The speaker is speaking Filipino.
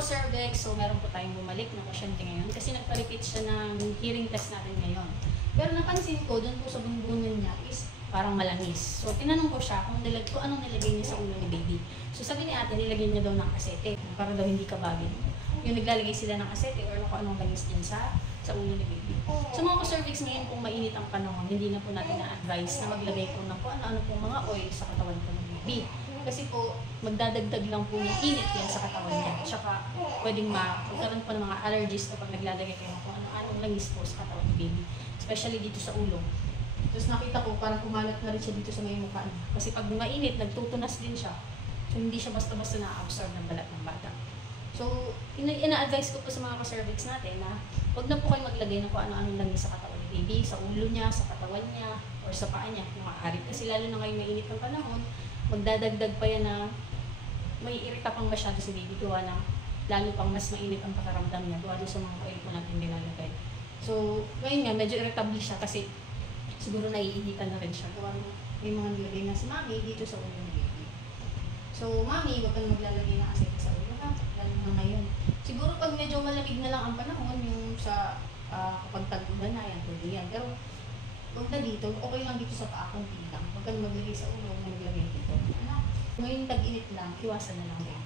ka-cervix, so meron po tayong bumalik na pasyente ngayon kasi nagpa-repeat siya ng hearing test natin ngayon. Pero napansin ko, doon po sa bunbunan niya is parang malangis. So, tinanong ko siya kung anong nilagay niya sa ulo ni baby. So, sabi ni ate, nilagay niya daw ng asete para daw hindi kabagin. Yung naglalagay sila ng asete or kung anong langis din sa ulo ni baby. So, mga ka-cervix ngayon kung mainit ang panahon, hindi na po natin na-advise na maglagay po ng kung ano pong mga oil sa katawan po ng baby. Kasi po, magdadagdag lang po ng init yan sa katawan niya. Tsaka, pwedeng magkaroon po ng mga allergies kapag naglalagay kayo ng kung anong langis po sa katawan ni baby. Especially dito sa ulo. Tapos nakita ko, parang kumalat na rin siya dito sa may mukha niya. Kasi pag mainit, nagtutunas din siya. So, hindi siya basta-basta na-absorb ng balat ng bata. So, ina-advise ko po sa mga ka-cervix natin na huwag na po kayo maglagay ng kung ano-anong langis sa katawan ni baby, sa ulo niya, sa katawan niya, or sa paa niya, kung maaari. Kasi lalo na ngayon mainit ng panahon, magdadagdag pa yan na may irita pang masyado si baby, gawa na lalo pang mas mainit ang pakaramdam niya, gawa sa mga oil po natin nilalagay. So, ngayon nga, medyo irritable siya kasi siguro naiinitan na rin siya. Gawa na may mga nilagay na si mami dito sa ulo ni baby. So, mami, huwag kang maglalagay ng asete sa ulo ha, lalo na ngayon. Siguro pag medyo malamig na lang ang panahon, yung sa kapag tag-ulan na yan, pwede yan. Pero, huwag na dito, okay lang dito sa paa, kung lang. Huwag kang maglagay sa ulo, huwag maglagay dito. Ngayon tag-init lang, iwasan na lang din.